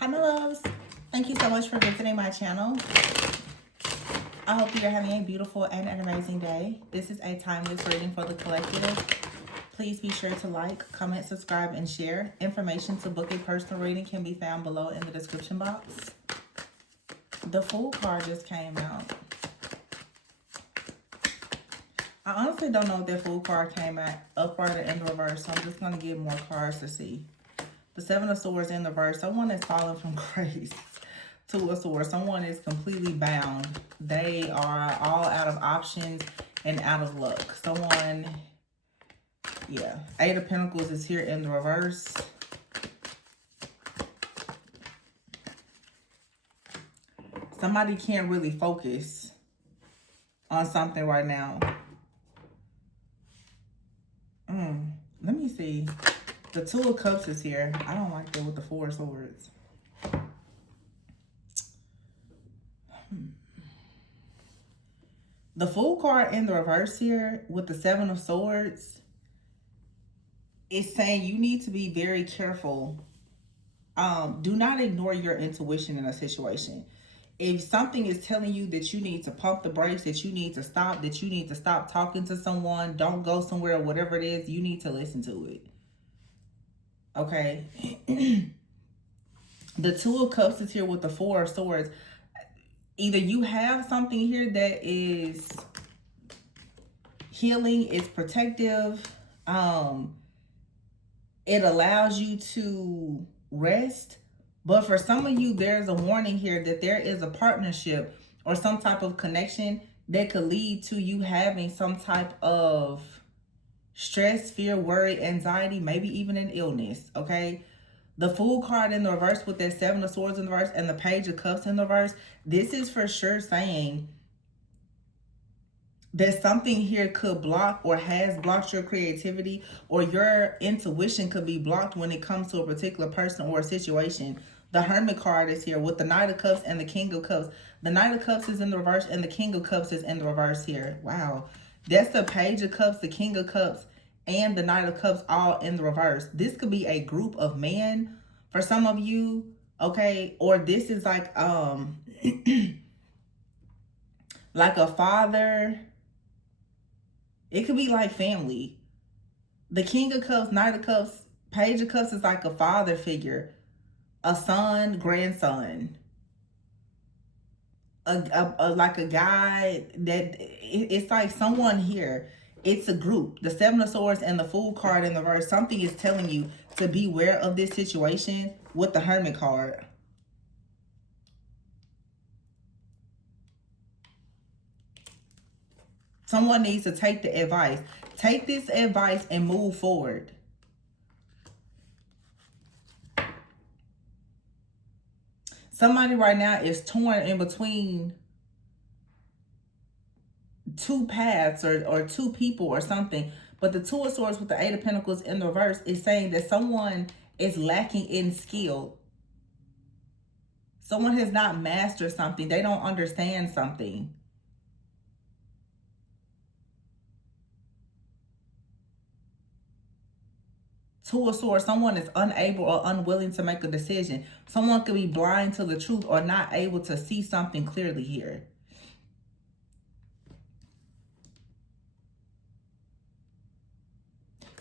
Hi my loves, thank you so much for visiting my channel. I hope you're having a beautiful and an amazing day. This is a timeless reading for the collective. Please be sure to like, comment, subscribe, and share. Information to book a personal reading can be found below in the description box. The Fool card just came out. I honestly don't know if that Fool card came out upright or in reverse, so I'm just going to get more cards to see. The Seven of Swords in the reverse. Someone is falling from grace. Two of Swords. Someone is completely bound. They are all out of options and out of luck. Someone, yeah. Eight of Pentacles is here in the reverse. Somebody can't really focus on something right now. Let me see. The Two of Cups is here. I don't like that with the Four of Swords. The Fool card in the reverse here with the Seven of Swords is saying you need to be very careful. Do not ignore your intuition in a situation. If something is telling you that you need to pump the brakes, that you need to stop talking to someone, don't go somewhere, whatever it is, you need to listen to it. Okay. The Two of Cups is here with the Four of Swords. Either you have something here that is healing, it's protective, it allows you to rest. But for some of you, there's a warning here that there is a partnership or some type of connection that could lead to you having some type of stress, fear, worry, anxiety, maybe even an illness, okay? The Fool card in the reverse with that Seven of Swords in the reverse and the Page of Cups in the reverse, this is for sure saying that something here could block or has blocked your creativity, or your intuition could be blocked when it comes to a particular person or a situation. The Hermit card is here with the Knight of Cups and the King of Cups. The Knight of Cups is in the reverse and the King of Cups is in the reverse here. Wow. That's the Page of Cups, the King of Cups, and the Knight of Cups all in the reverse. This could be a group of men for some of you, okay? Or this is like like a father. It could be like family. The King of Cups, Knight of Cups, Page of Cups is like a father figure. A son, grandson. Like a guy that, it's like someone here. It's a group. The Seven of Swords and the Fool card in the verse. Something is telling you to beware of this situation with the Hermit card. Someone needs to take the advice. Take this advice and move forward. Somebody right now is torn in between two paths or two people or something. But the Two of Swords with the Eight of Pentacles in the reverse is saying that someone is lacking in skill. Someone has not mastered something. They don't understand something. Two of Swords, someone is unable or unwilling to make a decision. Someone could be blind to the truth or not able to see something clearly here.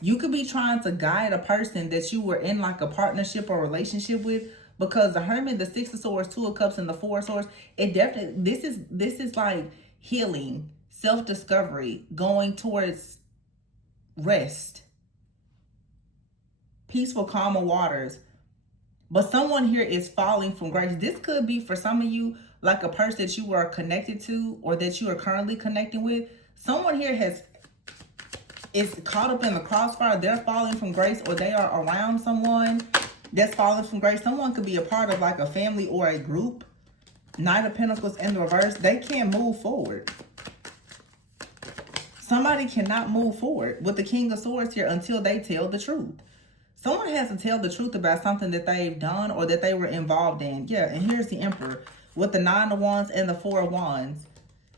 You could be trying to guide a person that you were in like a partnership or relationship with, because the Hermit, the Six of Swords, Two of Cups, and the Four of Swords, it definitely, this is like healing, self-discovery, going towards rest, peaceful, calmer waters. But someone here is falling from grace. This could be for some of you like a person that you are connected to or that you are currently connecting with. Someone here is caught up in the crossfire. They're falling from grace, or they are around someone that's falling from grace. Someone could be a part of like a family or a group. Knight of Pentacles in the reverse. They can't move forward. Somebody cannot move forward with the King of Swords here until they tell the truth. Someone has to tell the truth about something that they've done or that they were involved in. Yeah, and here's the Emperor with the Nine of Wands and the Four of Wands.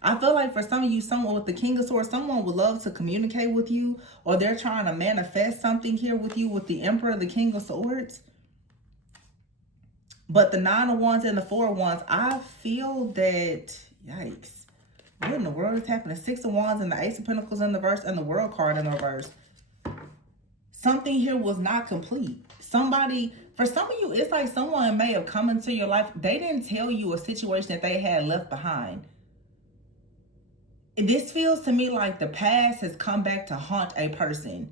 I feel like for some of you, someone with the King of Swords, someone would love to communicate with you, or they're trying to manifest something here with you with the Emperor, the King of Swords. But the 9 of Wands and the 4 of Wands, I feel that, yikes. What in the world is happening? 6 of Wands and the Ace of Pentacles in the reverse and the World card in the reverse. Something here was not complete. Somebody, for some of you, it's like someone may have come into your life. They didn't tell you a situation that they had left behind. This feels to me like the past has come back to haunt a person.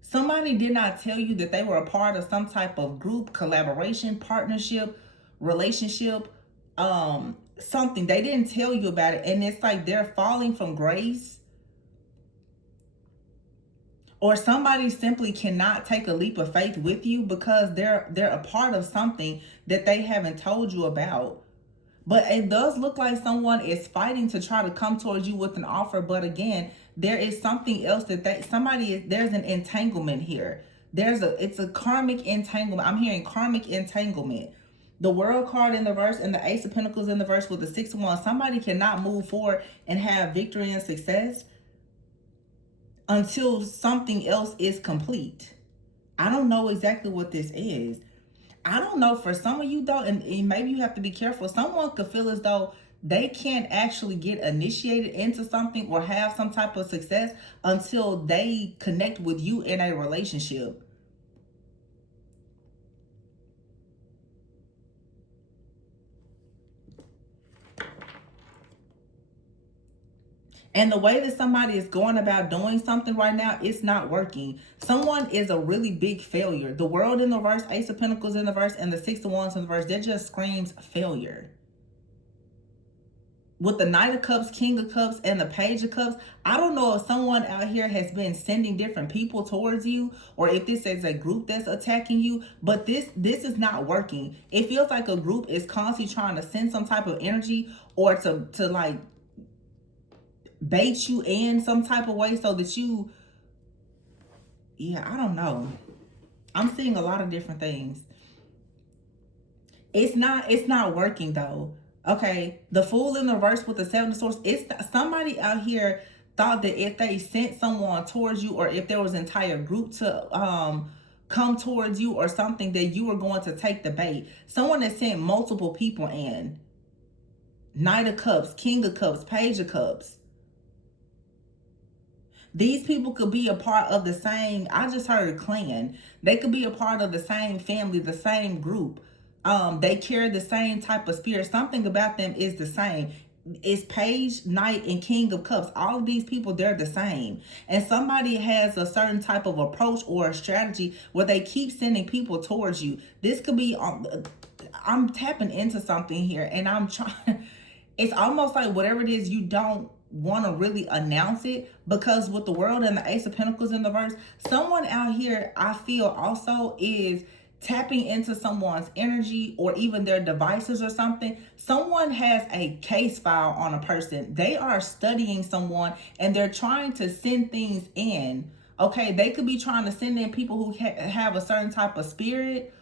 Somebody did not tell you that they were a part of some type of group, collaboration, partnership, relationship, something. They didn't tell you about it. And it's like they're falling from grace. Or somebody simply cannot take a leap of faith with you because they're a part of something that they haven't told you about. But it does look like someone is fighting to try to come towards you with an offer. But again, there is something else that there's an entanglement here. It's a karmic entanglement. I'm hearing karmic entanglement. The World card in the verse and the Ace of Pentacles in the verse with the 6 of Wands. Somebody cannot move forward and have victory and success until something else is complete. I don't know exactly what this is. I don't know, for some of you though, and maybe you have to be careful. Someone could feel as though they can't actually get initiated into something or have some type of success until they connect with you in a relationship. And the way that somebody is going about doing something right now, it's not working. Someone is a really big failure. The World in the reverse, Ace of Pentacles in the reverse, and the 6 of Wands in the reverse, that just screams failure. With the Knight of Cups, King of Cups, and the Page of Cups, I don't know if someone out here has been sending different people towards you, or if this is a group that's attacking you, but this is not working. It feels like a group is constantly trying to send some type of energy or to like bait you in some type of way so that you, I don't know. I'm seeing a lot of different things. It's not working though. Okay, the Fool in the reverse with the 7 of Swords. It's somebody out here thought that if they sent someone towards you, or if there was an entire group to come towards you or something, that you were going to take the bait. Someone that sent multiple people in. Knight of Cups, King of Cups, Page of Cups. These people could be a part of the same, I just heard clan. They could be a part of the same family, the same group. They carry the same type of spirit. Something about them is the same. It's Page, Knight, and King of Cups. All of these people, they're the same. And somebody has a certain type of approach or a strategy where they keep sending people towards you. This could be, I'm tapping into something here, and I'm trying, it's almost like whatever it is, you don't want to really announce it, because with the World and the Ace of Pentacles in the verse, someone out here, I feel also is tapping into someone's energy or even their devices or something. Someone has a case file on a person. They are studying someone and they're trying to send things in. Okay, they could be trying to send in people who have a certain type of spirit.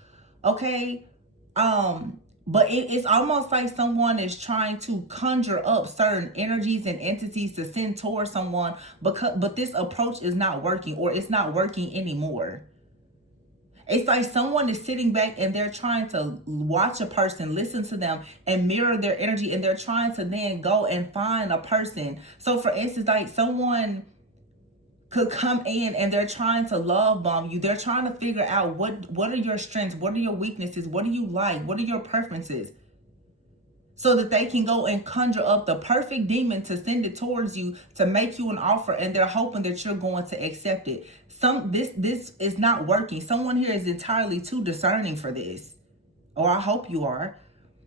Okay, but it's almost like someone is trying to conjure up certain energies and entities to send towards someone, but this approach is not working, or it's not working anymore. It's like someone is sitting back and they're trying to watch a person, listen to them, and mirror their energy, and they're trying to then go and find a person. So for instance, like someone could come in and they're trying to love bomb you. They're trying to figure out what are your strengths, what are your weaknesses, what do you like, what are your preferences, so that they can go and conjure up the perfect demon to send it towards you to make you an offer, and they're hoping that you're going to accept it. This is not working. Someone here is entirely too discerning for this, or I hope you are.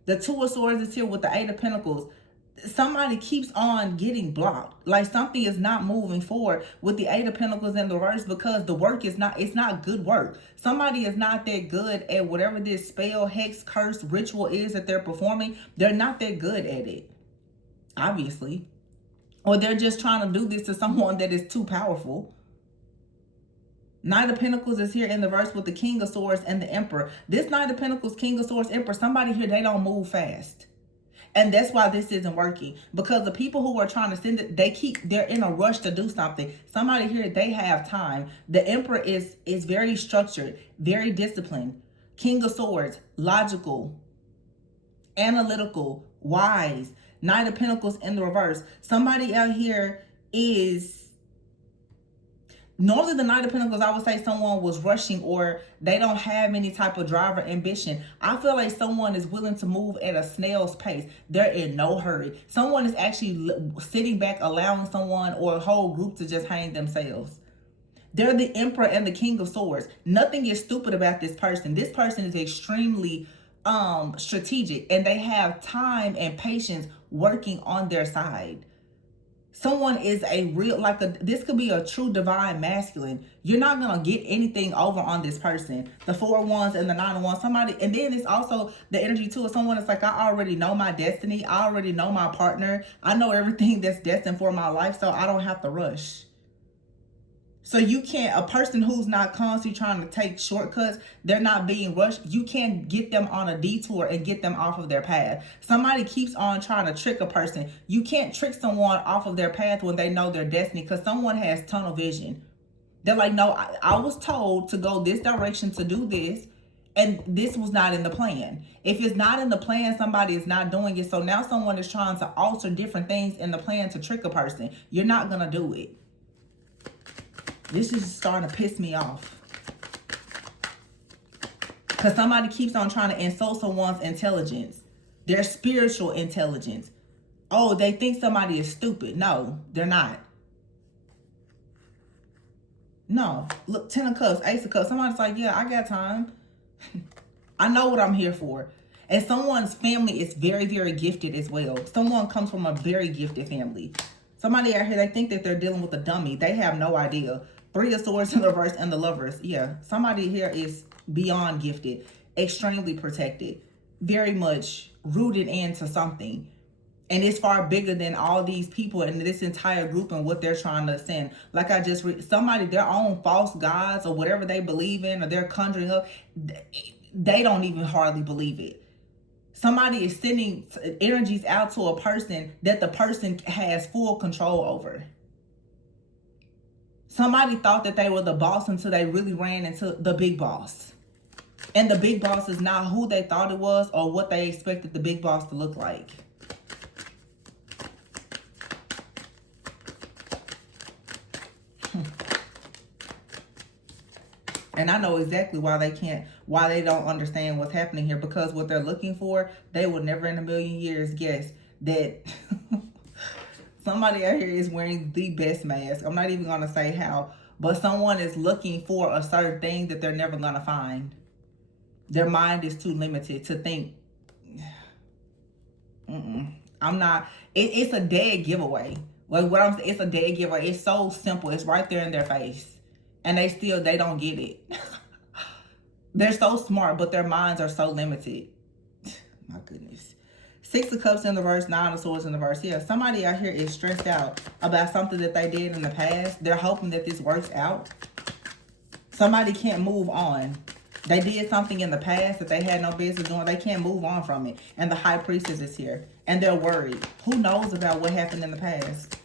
The 2 of Swords is here with the 8 of Pentacles. Somebody keeps on getting blocked, like something is not moving forward with the 8 of Pentacles in the reverse, because the work is not, it's not good work. Somebody is not that good at whatever this spell, hex, curse, ritual is that they're performing. They're not that good at it, obviously, or they're just trying to do this to someone that is too powerful. Knight of Pentacles is here in the verse with the King of Swords and the Emperor. This Knight of Pentacles, King of Swords, Emperor, somebody here, they don't move fast. And that's why this isn't working, because the people who are trying to send it, they're in a rush to do something. Somebody here, they have time. The Emperor is very structured, very disciplined. King of Swords, logical, analytical, wise. Knight of Pentacles in the reverse. Somebody out here is, normally the Knight of Pentacles, I would say someone was rushing or they don't have any type of drive or ambition. I feel like someone is willing to move at a snail's pace. They're in no hurry. Someone is actually sitting back, allowing someone or a whole group to just hang themselves. They're the Emperor and the King of Swords. Nothing is stupid about this person. This person is extremely strategic, and they have time and patience working on their side. Someone is a real, this could be a true divine masculine. You're not gonna get anything over on this person. The 4 of Wands and the 9 of Wands. Somebody, and then it's also the energy too of someone that's like, I already know my destiny. I already know my partner. I know everything that's destined for my life, so I don't have to rush. So you can't, a person who's not constantly trying to take shortcuts, they're not being rushed. You can't get them on a detour and get them off of their path. Somebody keeps on trying to trick a person. You can't trick someone off of their path when they know their destiny, because someone has tunnel vision. They're like, no, I was told to go this direction to do this, and this was not in the plan. If it's not in the plan, somebody is not doing it. So now someone is trying to alter different things in the plan to trick a person. You're not going to do it. This is starting to piss me off. Because somebody keeps on trying to insult someone's intelligence. Their spiritual intelligence. Oh, they think somebody is stupid. No, they're not. No. Look, 10 of Cups, Ace of Cups. Somebody's like, yeah, I got time. I know what I'm here for. And someone's family is very, very gifted as well. Someone comes from a very gifted family. Somebody out here, they think that they're dealing with a dummy. They have no idea. 3 of Swords in the reverse and the Lovers. Yeah, somebody here is beyond gifted, extremely protected, very much rooted into something. And it's far bigger than all these people and this entire group and what they're trying to send. Like I just read, somebody, their own false gods or whatever they believe in or they're conjuring up, they don't even hardly believe it. Somebody is sending energies out to a person that the person has full control over. Somebody thought that they were the boss until they really ran into the big boss. And the big boss is not who they thought it was or what they expected the big boss to look like. And I know exactly why they don't understand what's happening here, because what they're looking for, they would never in a million years guess that somebody out here is wearing the best mask. I'm not even going to say how, but someone is looking for a certain thing that they're never going to find. Their mind is too limited to think. I'm not, it's a dead giveaway. Like what I'm saying, it's a dead giveaway. It's so simple. It's right there in their face. And they don't get it. They're so smart, but their minds are so limited. My goodness. 6 of Cups in the reverse, 9 of Swords in the reverse. Yeah, somebody out here is stressed out about something that they did in the past. They're hoping that this works out. Somebody can't move on. They did something in the past that they had no business doing. They can't move on from it. And the High Priestess is here. And they're worried. Who knows about what happened in the past?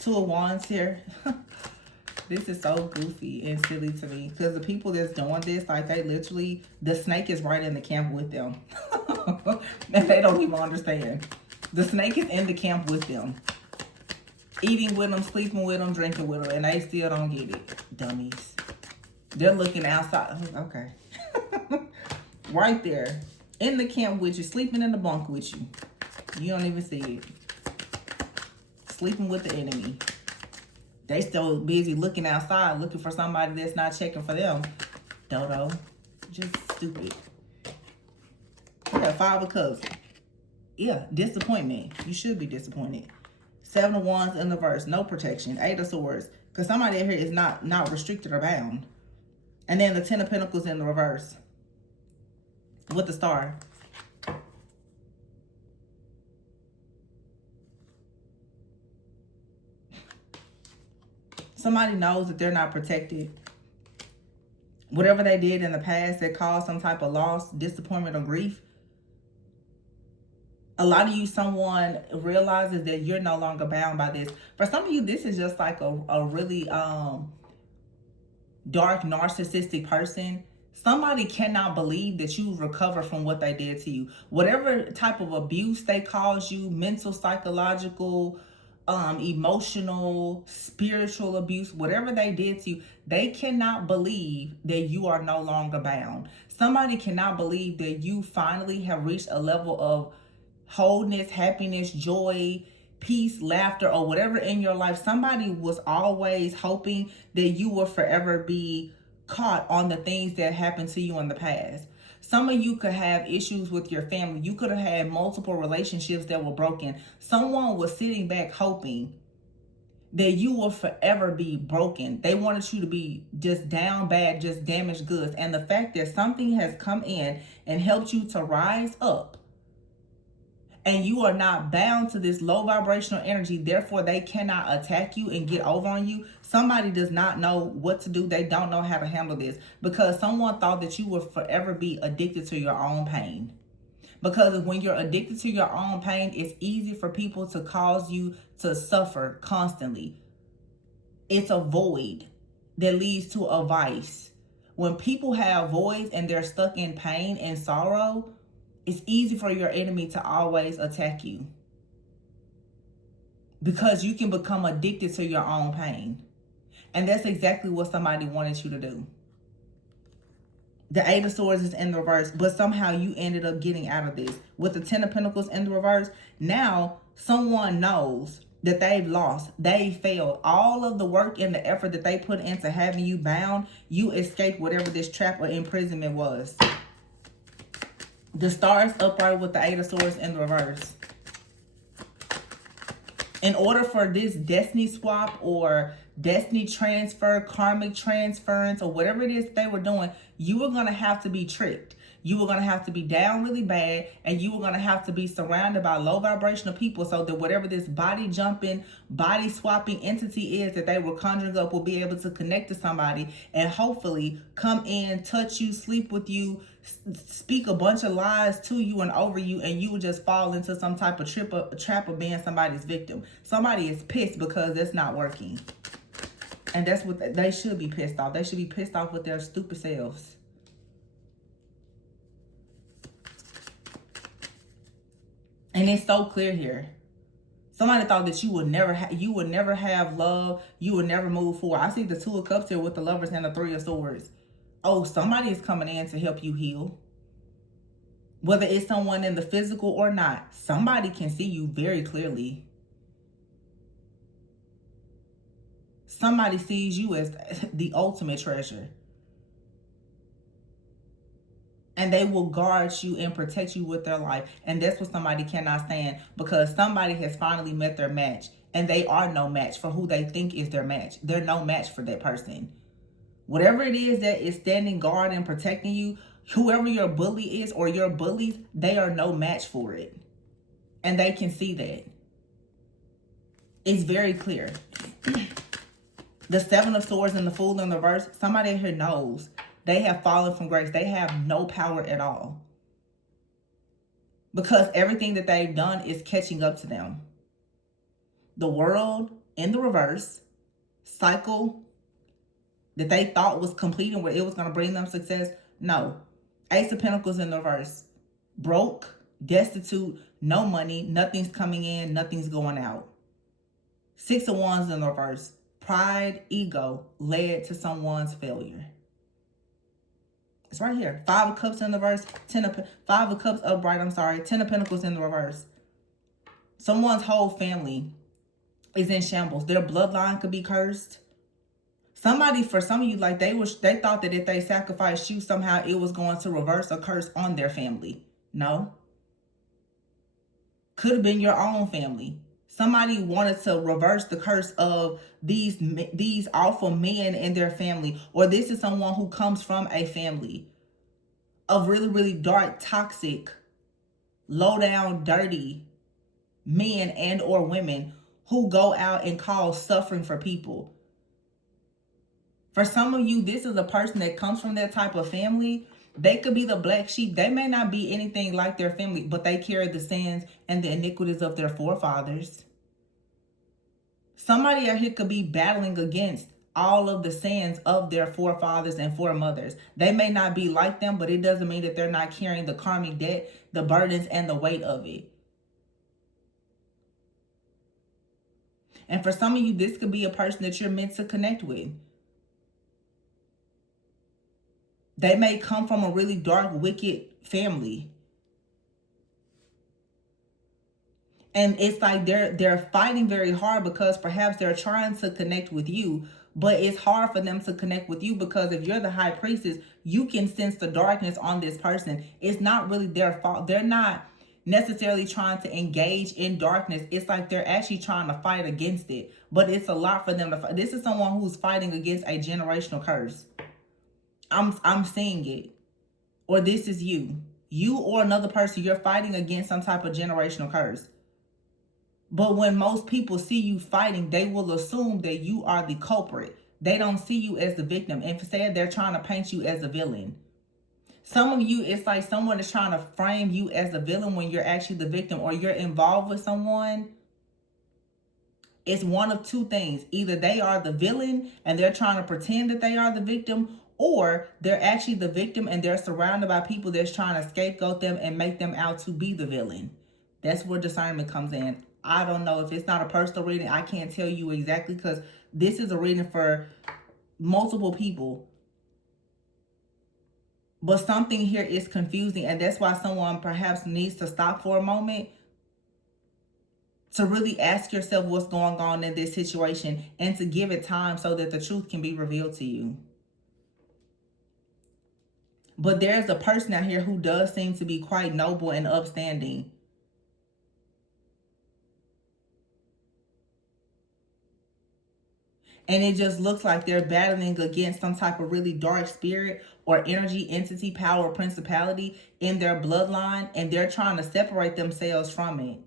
2 of Wands here. This is so goofy and silly to me. Because the people that's doing this, like they literally, the snake is right in the camp with them. And they don't even understand. The snake is in the camp with them. Eating with them, sleeping with them, drinking with them. And they still don't get it. Dummies. They're looking outside. Okay. Right there. In the camp with you. Sleeping in the bunk with you. You don't even see it. Sleeping with the enemy. They still busy looking outside, looking for somebody that's not checking for them. Dodo. Just stupid. Yeah, 5 of Cups. Yeah, disappointment. You should be disappointed. 7 of Wands in the reverse. No protection. 8 of Swords. Because somebody here is not restricted or bound. And then the 10 of Pentacles in the reverse. With the Star. Somebody knows that they're not protected. Whatever they did in the past that caused some type of loss, disappointment, or grief. A lot of you, someone realizes that you're no longer bound by this. For some of you, this is just like a really dark, narcissistic person Somebody cannot believe that you've recovered from what they did to you. Whatever type of abuse they caused you, mental, psychological, emotional, spiritual abuse, whatever they did to you, they cannot believe that you are no longer bound. Somebody cannot believe that you finally have reached a level of wholeness, happiness, joy, peace, laughter, or whatever in your life. Somebody was always hoping that you will forever be caught on the things that happened to you in the past. Some of you could have issues with your family. You could have had multiple relationships that were broken. Someone was sitting back hoping that you will forever be broken. They wanted you to be just down bad, just damaged goods. And the fact that something has come in and helped you to rise up, and you are not bound to this low vibrational energy, therefore they cannot attack you and get over on you. Somebody does not know what to do. They don't know how to handle this because someone thought that you would forever be addicted to your own pain. Because when you're addicted to your own pain, it's easy for people to cause you to suffer constantly. It's a void that leads to a vice. When people have voids and they're stuck in pain and sorrow, it's easy for your enemy to always attack you because you can become addicted to your own pain. And that's exactly what somebody wanted you to do. The Eight of Swords is in the reverse, but somehow you ended up getting out of this. With the Ten of Pentacles in the reverse, now someone knows that they've lost, they failed. All of the work and the effort that they put into having you bound, you escaped whatever this trap or imprisonment was. The Star is upright with the Eight of Swords in the reverse. In order for this destiny swap or destiny transfer, karmic transference, or whatever it is they were doing, you were going to have to be tricked. You were going to have to be down really bad, and you were going to have to be surrounded by low vibrational people so that whatever this body jumping, body swapping entity is that they were conjuring up will be able to connect to somebody and hopefully come in, touch you, sleep with you, speak a bunch of lies to you and over you, and you would just fall into some type of trap of being somebody's victim. Somebody is pissed because it's not working. And that's what they should be pissed off. They should be pissed off with their stupid selves. And it's so clear here. Somebody thought that you would never have love. You would never move forward. I see the Two of Cups here with the Lovers and the Three of Swords. Oh, somebody is coming in to help you heal. Whether it's someone in the physical or not, somebody can see you very clearly. Somebody sees you as the ultimate treasure. And they will guard you and protect you with their life. And that's what somebody cannot stand, because somebody has finally met their match. And they are no match for who they think is their match. They're no match for that person. Whatever it is that is standing guard and protecting you, whoever your bully is or your bullies, they are no match for it. And they can see that. It's very clear. The Seven of Swords and the Fool in the reverse, somebody here knows they have fallen from grace. They have no power at all. Because everything that they've done is catching up to them. The World in the reverse, cycle that they thought was completing where it was going to bring them success. No. Ace of Pentacles in the reverse. Broke, destitute, no money, nothing's coming in, nothing's going out. Six of Wands in the reverse. Pride, ego led to someone's failure. It's right here. Five of Cups in the reverse. Five of Cups upright, I'm sorry. Ten of Pentacles in the reverse. Someone's whole family is in shambles. Their bloodline could be cursed. Somebody, for some of you, like they thought that if they sacrificed you, somehow it was going to reverse a curse on their family. No. Could have been your own family. Somebody wanted to reverse the curse of these awful men in their family. Or this is someone who comes from a family of really, really dark, toxic, low down, dirty men and or women who go out and cause suffering for people. For some of you, this is a person that comes from that type of family. They could be the black sheep. They may not be anything like their family, but they carry the sins and the iniquities of their forefathers. Somebody out here could be battling against all of the sins of their forefathers and foremothers. They may not be like them, but it doesn't mean that they're not carrying the karmic debt, the burdens, and the weight of it. And for some of you, this could be a person that you're meant to connect with. They may come from a really dark, wicked family. And it's like they're fighting very hard because perhaps they're trying to connect with you, but it's hard for them to connect with you because if you're the high priestess, you can sense the darkness on this person. It's not really their fault. They're not necessarily trying to engage in darkness. It's like they're actually trying to fight against it, but it's a lot for them to fight. This is someone who's fighting against a generational curse. I'm seeing it. Or this is you. You or another person, you're fighting against some type of generational curse. But when most people see you fighting, they will assume that you are the culprit. They don't see you as the victim. Instead, they're trying to paint you as a villain. Some of you, it's like someone is trying to frame you as a villain when you're actually the victim, or you're involved with someone. It's one of two things. Either they are the villain and they're trying to pretend that they are the victim, or they're actually the victim and they're surrounded by people that's trying to scapegoat them and make them out to be the villain. That's where discernment comes in. I don't know. If it's not a personal reading, I can't tell you exactly, because this is a reading for multiple people. But something here is confusing, and that's why someone perhaps needs to stop for a moment to really ask yourself what's going on in this situation and to give it time so that the truth can be revealed to you. But there's a person out here who does seem to be quite noble and upstanding. And it just looks like they're battling against some type of really dark spirit or energy, entity, power, principality in their bloodline, and they're trying to separate themselves from it.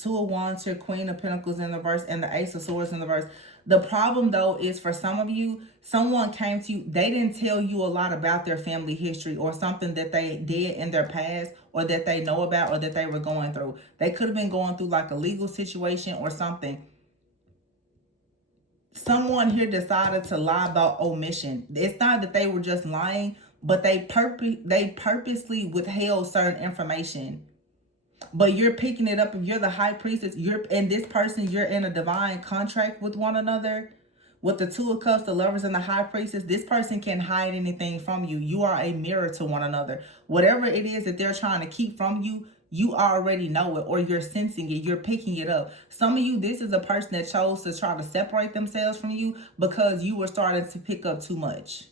Two of Wands here, Queen of Pentacles in the verse, and the Ace of Swords in the verse. The problem, though, is for some of you, someone came to you, they didn't tell you a lot about their family history or something that they did in their past or that they know about or that they were going through. They could have been going through like a legal situation or something. Someone here decided to lie about omission. It's not that they were just lying, but they purposely withheld certain information. But you're picking it up. If you're the high priestess, you're in a divine contract with one another. With the Two of Cups, the Lovers, and the high priestess, this person can't hide anything from you. You are a mirror to one another. Whatever it is that they're trying to keep from you, you already know it, or you're sensing it, you're picking it up. Some of you, this is a person that chose to try to separate themselves from you because you were starting to pick up too much.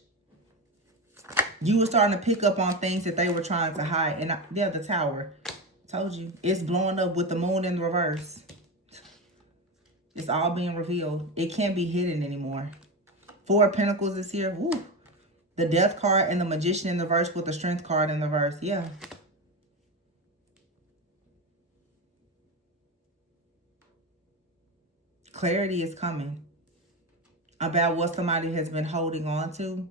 You were starting to pick up on things that they were trying to hide. And yeah, the Tower. Told you. It's blowing up with the Moon in the reverse. It's all being revealed. It can't be hidden anymore. Four of Pentacles is here. Woo. The Death card and the Magician in the verse with the Strength card in the verse. Yeah. Clarity is coming about what somebody has been holding on to.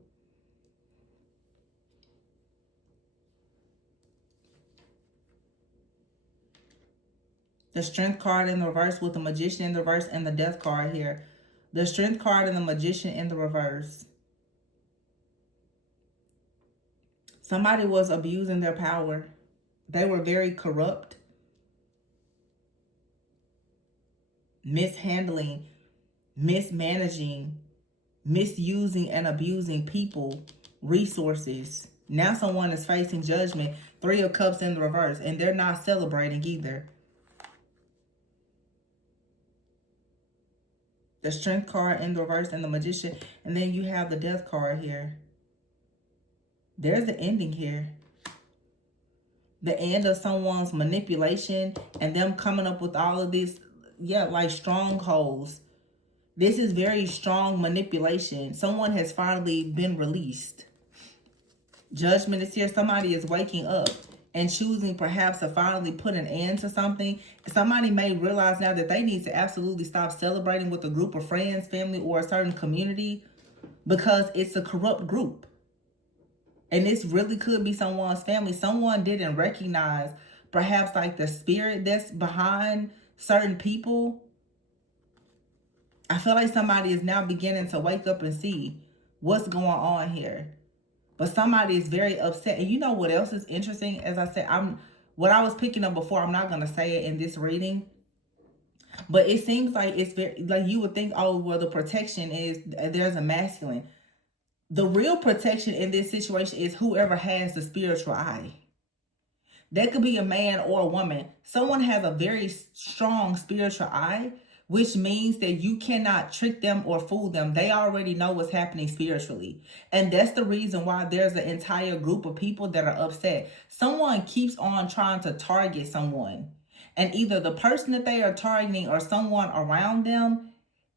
The Strength card in the reverse with the Magician in the reverse and the Death card here. The Strength card and the Magician in the reverse. Somebody was abusing their power. They were very corrupt. Mishandling, mismanaging, misusing and abusing people, resources. Now someone is facing judgment. Three of Cups in the reverse, and they're not celebrating either. The Strength card in the reverse and the Magician, and then you have the Death card here. There's the ending here. The end of someone's manipulation and them coming up with all of this, yeah, like strongholds. This is very strong manipulation. Someone has finally been released. Judgment is here. Somebody is waking up and choosing perhaps to finally put an end to something. Somebody may realize now that they need to absolutely stop celebrating with a group of friends, family, or a certain community because it's a corrupt group. And this really could be someone's family. Someone didn't recognize perhaps like the spirit that's behind certain people. I feel like somebody is now beginning to wake up and see what's going on here. But somebody is very upset. And you know what else is interesting? As I said, what I was picking up before, I'm not gonna say it in this reading. But it seems like it's very like you would think, oh, well, the protection is there's a masculine. The real protection in this situation is whoever has the spiritual eye. That could be a man or a woman. Someone has a very strong spiritual eye, which means that you cannot trick them or fool them. They already know what's happening spiritually. And that's the reason why there's an entire group of people that are upset. Someone keeps on trying to target someone. And either the person that they are targeting or someone around them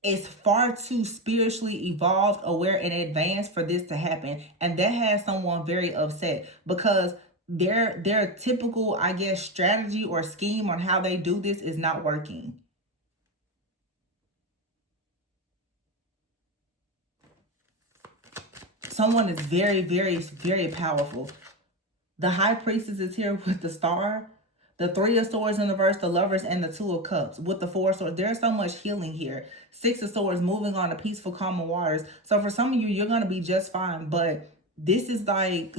is far too spiritually evolved, aware, and advanced for this to happen. And that has someone very upset because their typical, I guess, strategy or scheme on how they do this is not working. Someone is very, very, very powerful. The high priestess is here with the star, the 3 of swords in the verse, the lovers, and the 2 of cups with the 4 of swords. There's so much healing here. 6 of swords, moving on to peaceful, calm waters. So for some of you, you're going to be just fine. But this is like,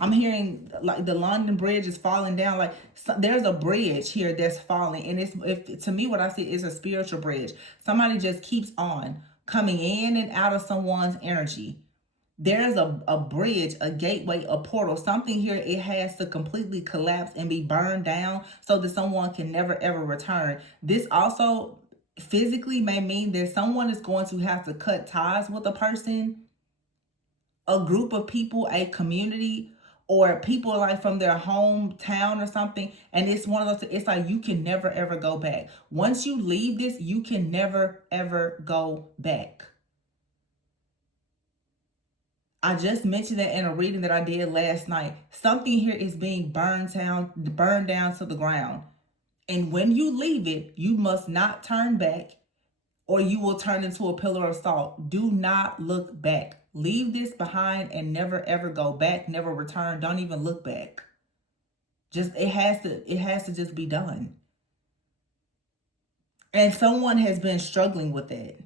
I'm hearing like the London Bridge is falling down. Like there's a bridge here that's falling. And if to me, what I see is a spiritual bridge. Somebody just keeps on coming in and out of someone's energy. There's a bridge, a gateway, a portal, something here. It has to completely collapse and be burned down so that someone can never, ever return. This also physically may mean that someone is going to have to cut ties with a person, a group of people, a community, or people like from their hometown or something. And it's one of those, it's like you can never, ever go back. Once you leave this, you can never, ever go back. I just mentioned that in a reading that I did last night. Something here is being burned down to the ground. And when you leave it, you must not turn back or you will turn into a pillar of salt. Do not look back. Leave this behind and never ever go back, never return. Don't even look back. Just it has to just be done. And someone has been struggling with that.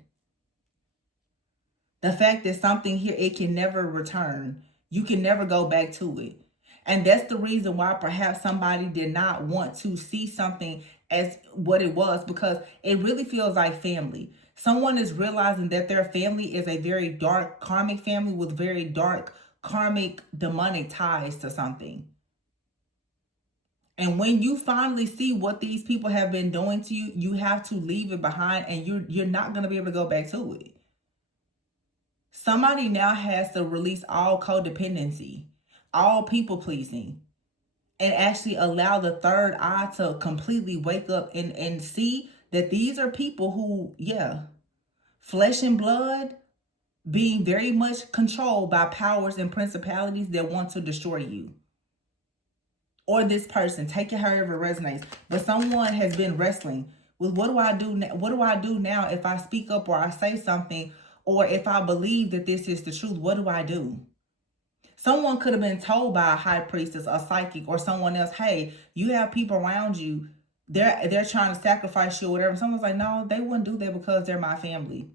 The fact that something here, it can never return. You can never go back to it. And that's the reason why perhaps somebody did not want to see something as what it was, because it really feels like family. Someone is realizing that their family is a very dark karmic family with very dark karmic demonic ties to something. And when you finally see what these people have been doing to you, you have to leave it behind and you're not going to be able to go back to it. Somebody now has to release all codependency, all people pleasing, and actually allow the third eye to completely wake up and see that these are people who, yeah, flesh and blood, being very much controlled by powers and principalities that want to destroy you. Or this person, take it however it resonates. But someone has been wrestling with what do I do now? What do I do now if I speak up or I say something? Or if I believe that this is the truth, what do I do? Someone could have been told by a high priestess, a psychic, or someone else, hey, you have people around you, they're trying to sacrifice you or whatever. Someone's like, no, they wouldn't do that because they're my family.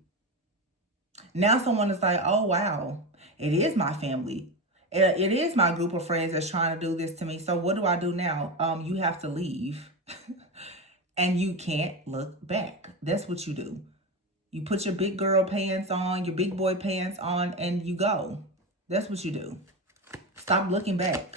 Now someone is like, oh, wow, it is my family. It is my group of friends that's trying to do this to me. So what do I do now? You have to leave. And you can't look back. That's what you do. You put your big girl pants on, your big boy pants on, and you go. That's what you do. Stop looking back.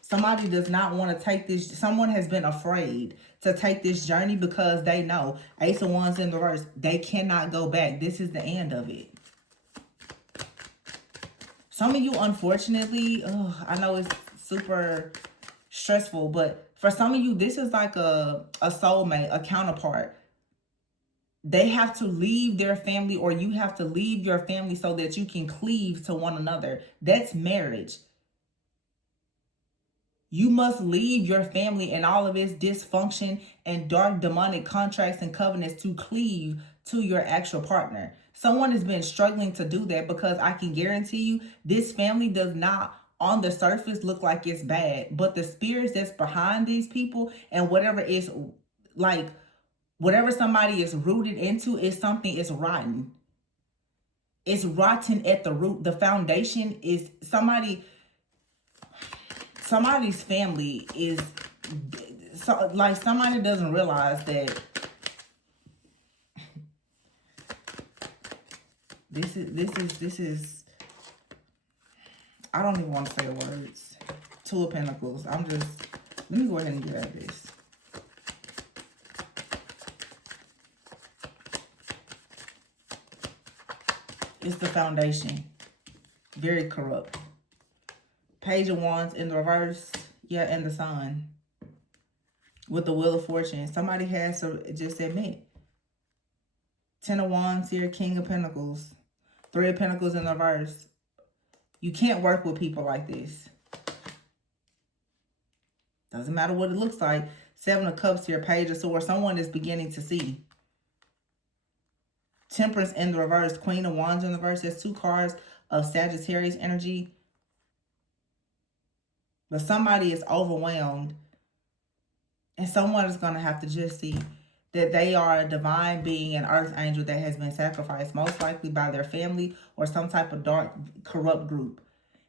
Somebody does not want to take this. Someone has been afraid to take this journey because they know. Ace of Wands in the reverse. They cannot go back. This is the end of it. Some of you, unfortunately, I know it's super stressful, but for some of you, this is like a soulmate, a counterpart. They have to leave their family, or you have to leave your family so that you can cleave to one another. That's marriage. You must leave your family and all of its dysfunction and dark demonic contracts and covenants to cleave to your actual partner. Someone has been struggling to do that, because I can guarantee you this family does not on the surface look like it's bad, but the spirits that's behind these people and whatever is like whatever somebody is rooted into is something is rotten. It's rotten at the root. The foundation is somebody's family is so, like, somebody doesn't realize that this is I don't even want to say the words. Two of Pentacles. Let me go ahead and get at this. It's the foundation. Very corrupt. Page of Wands in the reverse. Yeah, and the Sun. With the Wheel of Fortune. Somebody has to just admit. Ten of Wands here. King of Pentacles. Three of Pentacles in the reverse. You can't work with people like this. Doesn't matter what it looks like. Seven of Cups here. Page of Swords. Someone is beginning to see. Temperance in the reverse. Queen of Wands in the reverse. There's two cards of Sagittarius energy. But somebody is overwhelmed. And someone is going to have to just see that they are a divine being, an earth angel that has been sacrificed, most likely by their family or some type of dark, corrupt group.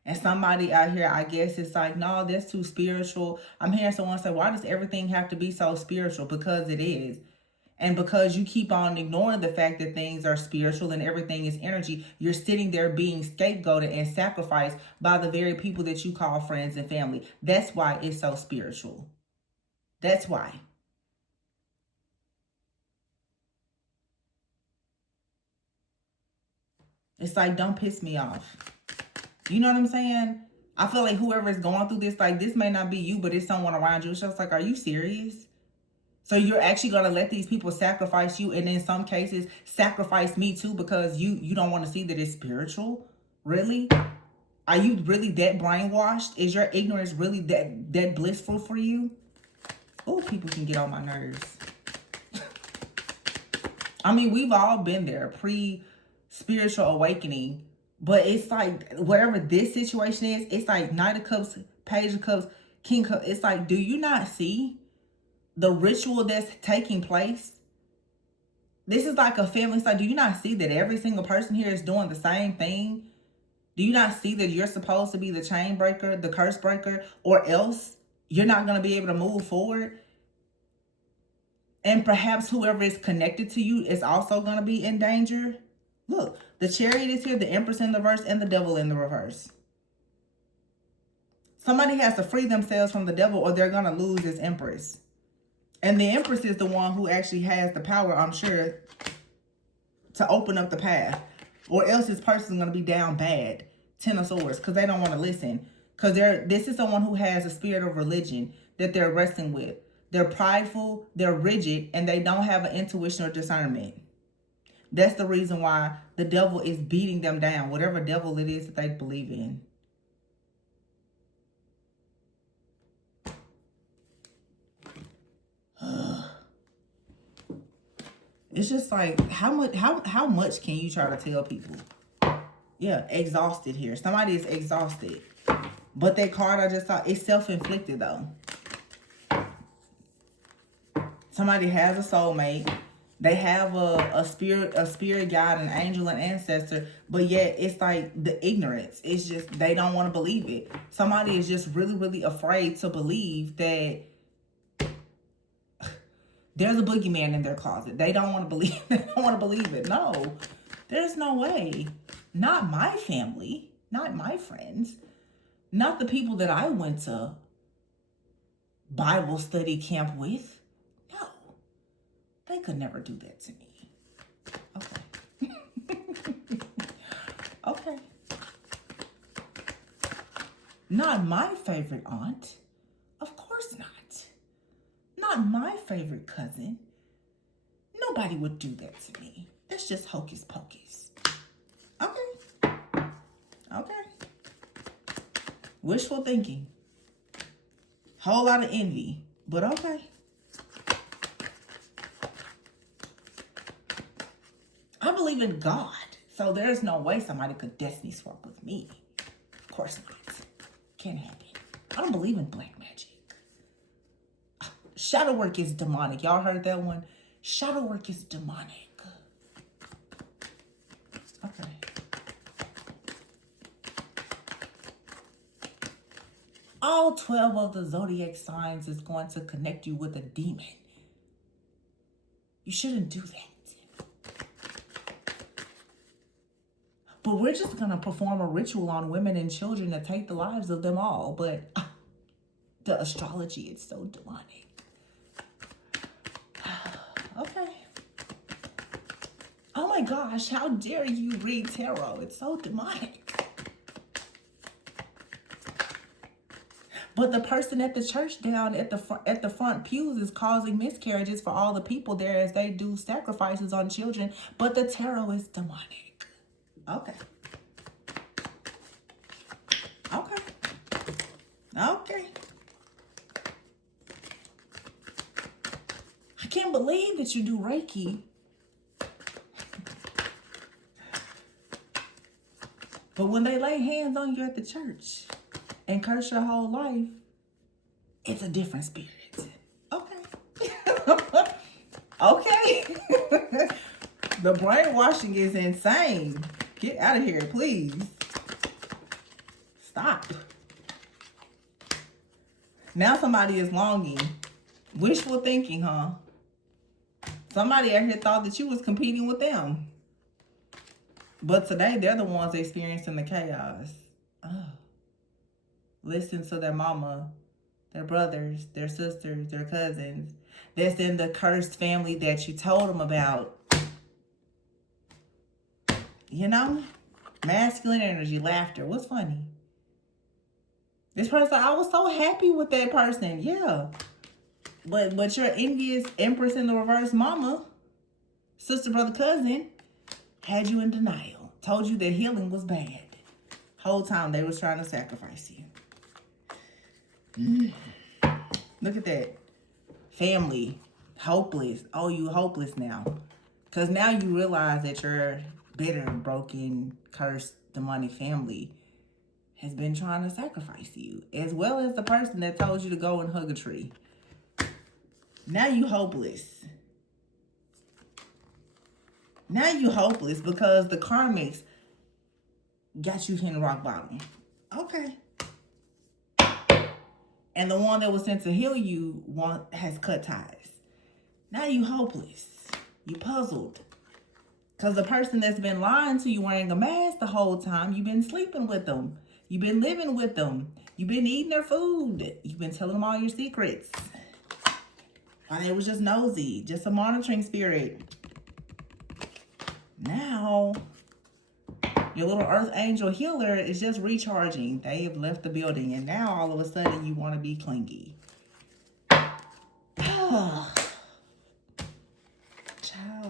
And somebody out here, I guess, it's like, no, that's too spiritual. I'm hearing someone say, why does everything have to be so spiritual? Because it is. And because you keep on ignoring the fact that things are spiritual and everything is energy, you're sitting there being scapegoated and sacrificed by the very people that you call friends and family. That's why it's so spiritual. That's why. It's like, don't piss me off. You know what I'm saying? I feel like whoever is going through this, like, this may not be you, but it's someone around you. It's just like, are you serious? So you're actually going to let these people sacrifice you, and in some cases sacrifice me too, because you don't want to see that it's spiritual? Really? Are you really that brainwashed? Is your ignorance really that blissful for you? Oh, people can get on my nerves. I mean, we've all been there, pre-spiritual awakening. But it's like, whatever this situation is, it's like Knight of Cups, Page of Cups, King of Cups. It's like, do you not see the ritual that's taking place? This is like a family. It's like, do you not see that every single person here is doing the same thing? Do you not see that you're supposed to be the chain breaker, the curse breaker, or else you're not going to be able to move forward? And perhaps whoever is connected to you is also going to be in danger. Look, the Chariot is here, the Empress in the reverse, and the Devil in the reverse. Somebody has to free themselves from the devil, or they're going to lose this Empress. And the Empress is the one who actually has the power, I'm sure, to open up the path. Or else this person's going to be down bad. Ten of Swords, because they don't want to listen. Because this is someone who has a spirit of religion that they're wrestling with. They're prideful, they're rigid, and they don't have an intuition or discernment. That's the reason why the devil is beating them down, whatever devil it is that they believe in. It's just like, how much can you try to tell people? Yeah, exhausted here. Somebody is exhausted. But that card I just saw, it's self-inflicted though. Somebody has a soulmate. They have a spirit guide, an angel, an ancestor, but yet it's like the ignorance. It's just, they don't want to believe it. Somebody is just really, really afraid to believe that there's a boogeyman in their closet. They don't want to believe. They don't want to believe it. No, there's no way. Not my family. Not my friends. Not the people that I went to Bible study camp with. No, they could never do that to me. Okay. Okay. Not my favorite aunt. Of course not. Not my favorite cousin. Nobody would do that to me. That's just hocus pocus. Okay. Okay. Wishful thinking. Whole lot of envy. But okay. I believe in God. So there's no way somebody could destiny swap with me. Of course not. Can't happen. I don't believe in black magic. Shadow work is demonic. Y'all heard that one? Shadow work is demonic. Okay. All 12 of the zodiac signs is going to connect you with a demon. You shouldn't do that. But we're just going to perform a ritual on women and children to take the lives of them all. But the astrology is so demonic. Okay. Oh my gosh, how dare you read tarot? It's so demonic. But the person at the church down at the front pews is causing miscarriages for all the people there as they do sacrifices on children. But the tarot is demonic. Okay. Okay. Okay. I can't believe that you do Reiki. But when they lay hands on you at the church and curse your whole life, it's a different spirit. Okay. Okay. The brainwashing is insane. Get out of here, please. Stop. Now somebody is longing. Wishful thinking, huh? Somebody out here thought that you was competing with them. But today, they're the ones experiencing the chaos. Oh. Listen to their mama, their brothers, their sisters, their cousins. That's in the cursed family that you told them about. You know? Masculine energy, laughter. What's funny? This person, I was so happy with that person. Yeah. But your envious empress in the reverse mama, sister, brother, cousin, had you in denial. Told you that healing was bad. Whole time they was trying to sacrifice you. Look at that. Family. Hopeless. Oh, you hopeless now. Because now you realize that your bitter, broken, cursed, demonic family has been trying to sacrifice you. As well as the person that told you to go and hug a tree. Now you hopeless. Now you hopeless because the karmics got you hitting rock bottom. Okay. And the one that was sent to heal you has cut ties. Now you hopeless. You puzzled. Because the person that's been lying to you wearing a mask the whole time, you've been sleeping with them. You've been living with them. You've been eating their food. You've been telling them all your secrets. While they was just nosy. Just a monitoring spirit. Now, your little earth angel healer is just recharging. They have left the building. And now, all of a sudden, you want to be clingy. Child,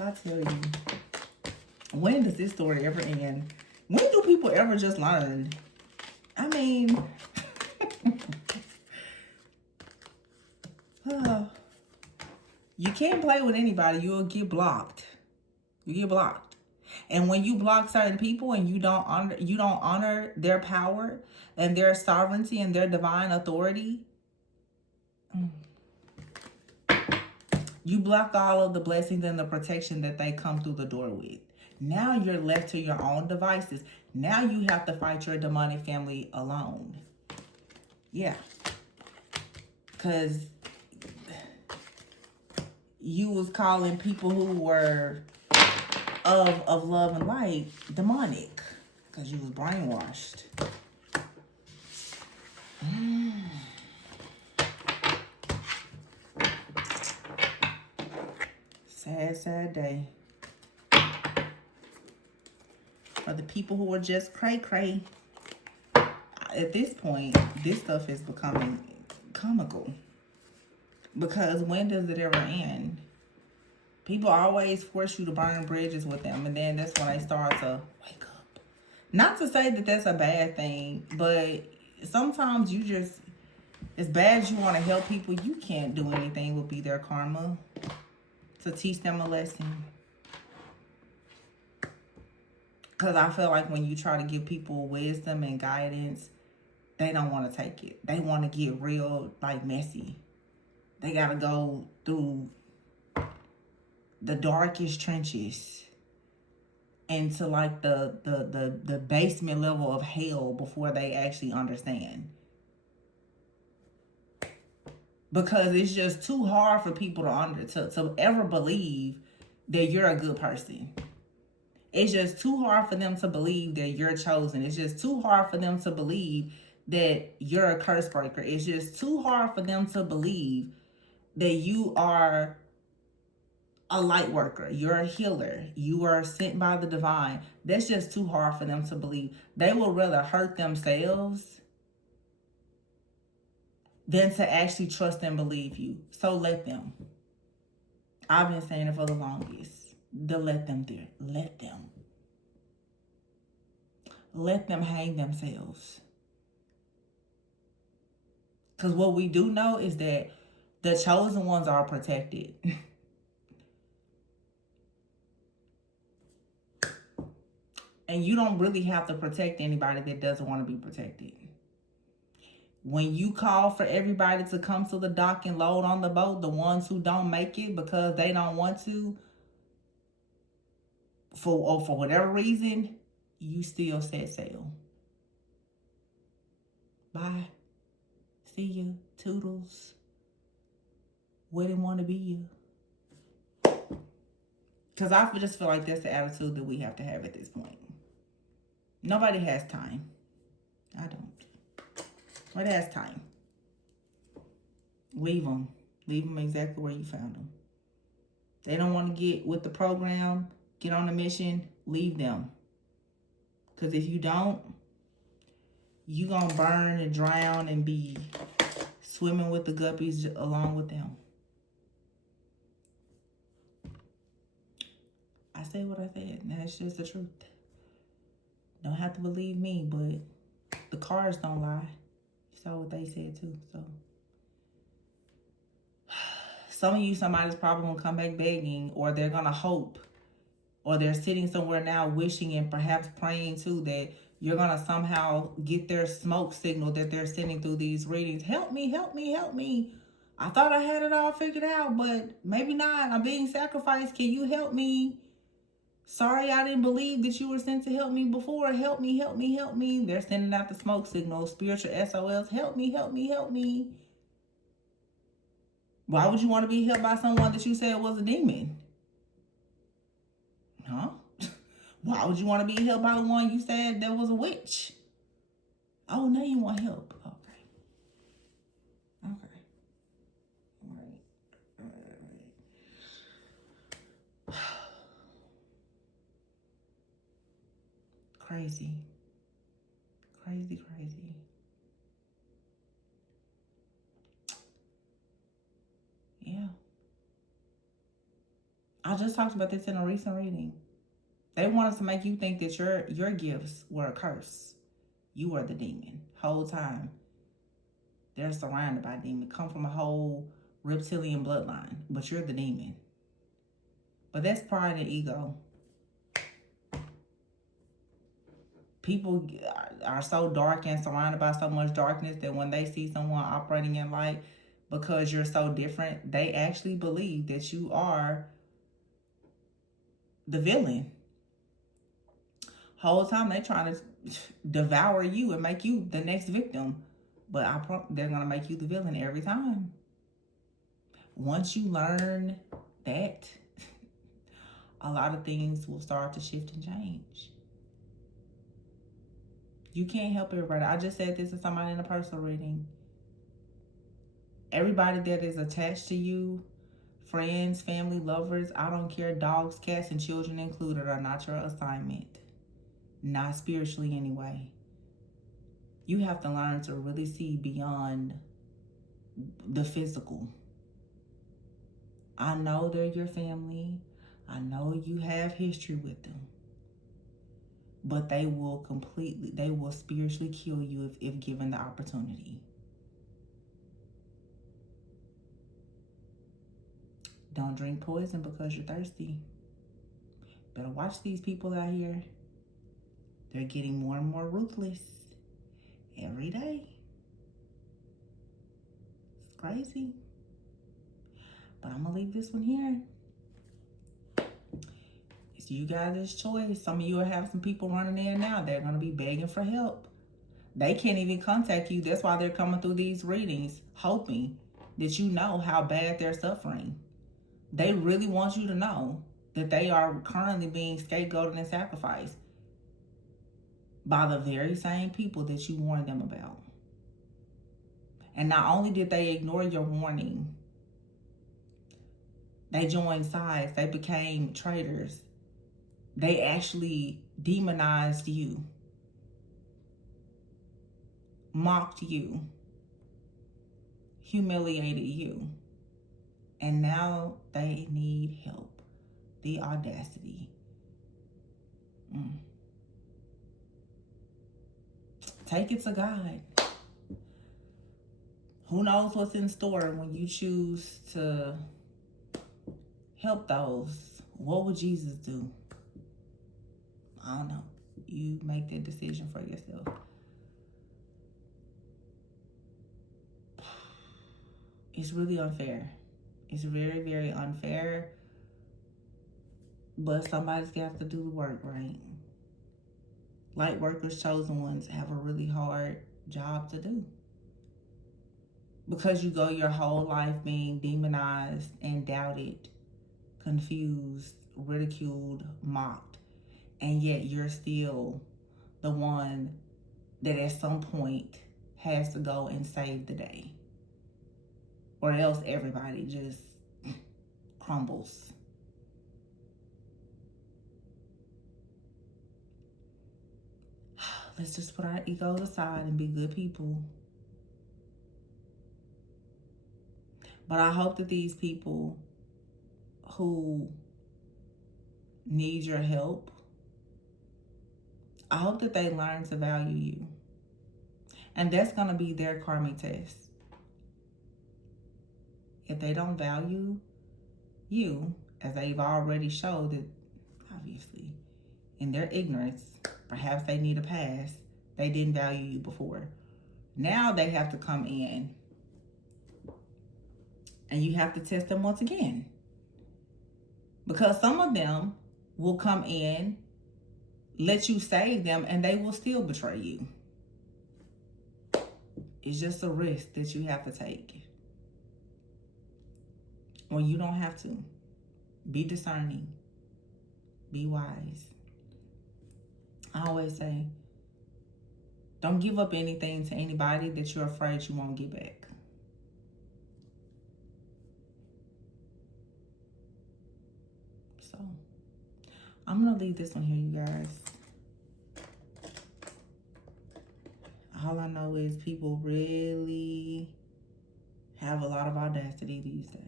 I tell you. When does this story ever end? When do people ever just learn? I mean... You can't play with anybody. You'll get blocked. You get blocked. And when you block certain people and you don't honor their power and their sovereignty and their divine authority, you block all of the blessings and the protection that they come through the door with. Now you're left to your own devices. Now you have to fight your demonic family alone. Yeah. Because you was calling people who were of love and light demonic. Because you was brainwashed. Sad, sad day. For the people who are just cray-cray. At this point, this stuff is becoming comical. Because when does it ever end? People always force you to burn bridges with them. And then that's when they start to wake up. Not to say that that's a bad thing. But sometimes you just, as bad as you want to help people, you can't do anything will be their karma. To teach them a lesson. Because I feel like when you try to give people wisdom and guidance, they don't want to take it. They want to get real, like, messy. They got to go through the darkest trenches into like the basement level of hell before they actually understand. Because it's just too hard for people to ever believe that you're a good person. It's just too hard for them to believe that you're chosen. It's just too hard for them to believe that you're a curse breaker. It's just too hard for them to believe that you are a light worker. You're a healer. You are sent by the divine. That's just too hard for them to believe. They will rather hurt themselves than to actually trust and believe you. So let them. I've been saying it for the longest. Let them there. Let them. Let them hang themselves. Because what we do know is that the chosen ones are protected. And you don't really have to protect anybody that doesn't want to be protected. When you call for everybody to come to the dock and load on the boat, the ones who don't make it because they don't want to, for whatever reason, you still set sail. Bye. See you. Toodles. Wouldn't want to be you. Because I just feel like that's the attitude that we have to have at this point. Nobody has time. I don't. Nobody has time. Leave them. Leave them exactly where you found them. They don't want to get with the program, get on the mission, leave them. Because if you don't, you going to burn and drown and be swimming with the guppies along with them. I said what I said. That's just the truth. Don't have to believe me, but the cards don't lie. You saw what they said too. So some of you, somebody's probably gonna come back begging, or they're gonna hope, or they're sitting somewhere now wishing and perhaps praying too that you're gonna somehow get their smoke signal that they're sending through these readings. Help me, help me, help me. I thought I had it all figured out, but maybe not. I'm being sacrificed. Can you help me? Sorry, I didn't believe that you were sent to help me before. Help me, help me, help me. They're sending out the smoke signals, spiritual SOLs. Help me, help me, help me. Why would you want to be helped by someone that you said was a demon? Huh? Why would you want to be helped by the one you said that was a witch? Oh, now you want help. Okay. Okay. All right. All right. Crazy. Crazy, crazy. Yeah. I just talked about this in a recent reading. They wanted to make you think that your gifts were a curse. You were the demon. Whole time. They're surrounded by demons. Come from a whole reptilian bloodline. But you're the demon. But that's pride and ego. People are so dark and surrounded by so much darkness that when they see someone operating in light, because you're so different, they actually believe that you are the villain. Whole time they trying to devour you and make you the next victim. But they're going to make you the villain every time. Once you learn that, a lot of things will start to shift and change. You can't help everybody. I just said this to somebody in a personal reading. Everybody that is attached to you, friends, family, lovers, I don't care, dogs, cats, and children included, are not your assignment. Not spiritually anyway. You have to learn to really see beyond the physical. I know they're your family. I know you have history with them. But they will spiritually kill you if given the opportunity. Don't drink poison because you're thirsty. Better watch these people out here. They're getting more and more ruthless every day. It's crazy. But I'm going to leave this one here. It's you guys' choice. Some of you will have some people running in now. They're going to be begging for help. They can't even contact you. That's why they're coming through these readings, hoping that you know how bad they're suffering. They really want you to know that they are currently being scapegoated and sacrificed by the very same people that you warned them about. And not only did they ignore your warning, they joined sides. They became traitors. They actually demonized you, mocked you, humiliated you. And now they need help. The audacity. Take it to God. Who knows what's in store when you choose to help those? What would Jesus do? I don't know. You make that decision for yourself. It's really unfair. It's very, very unfair. But somebody's got to do the work, right? Light workers, chosen ones, have a really hard job to do. Because you go your whole life being demonized and doubted, confused, ridiculed, mocked. And yet you're still the one that at some point has to go and save the day. Or else everybody just crumbles. Let's just put our egos aside and be good people. But I hope that these people who need your help, I hope that they learn to value you. And that's going to be their karmic test. If they don't value you, as they've already showed that, obviously, in their ignorance, perhaps they need a pass, they didn't value you before. Now they have to come in and you have to test them once again. Because some of them will come in, let you save them, and they will still betray you. It's just a risk that you have to take. Or you don't have to. Be discerning. Be wise. I always say, don't give up anything to anybody that you're afraid you won't get back. So, I'm going to leave this one here, you guys. All I know is people really have a lot of audacity these days.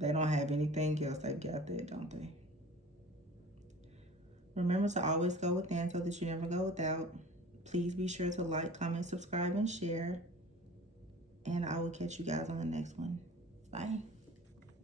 They don't have anything else. They've got that, don't they? Remember to always go within so that you never go without. Please be sure to like, comment, subscribe, and share. And I will catch you guys on the next one. Bye.